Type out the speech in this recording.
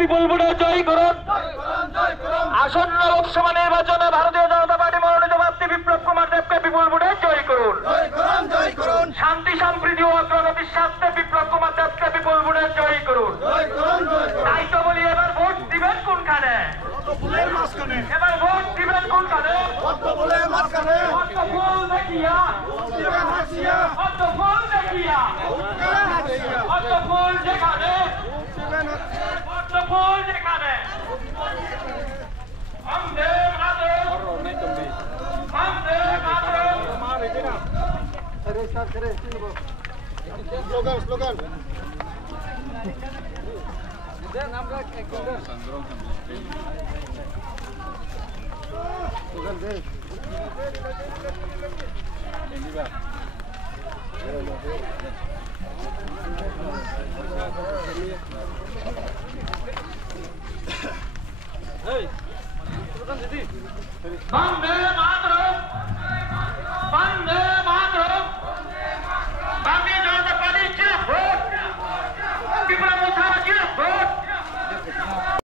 বিপুল ভোটে জয়ী করুন। আসন্ন লোকসভা নির্বাচনে ভারতীয় জনতা পার্টি মনোনীত প্রার্থী বিপ্লব কুমার দেবকে বিপুল ভোটে জয়ী করুন। শান্তি সম্প্রীতি ও অগ্রগতির স্বার্থে বিপ্লব কুমার দেবকে বিপুল ভোটে জয়ী করুন। তাই তো বলি এবার ভোট দিবেন কোনখানে? এবার ভোট দিবেন কোনখানে? ফুল দেখিয়া ফুল দেখিয়া ফুল যেখানে ফুল যেখানে বন্দে মাতরম বন্দে মাতরম। স্লোগান বন্দে মাতরম।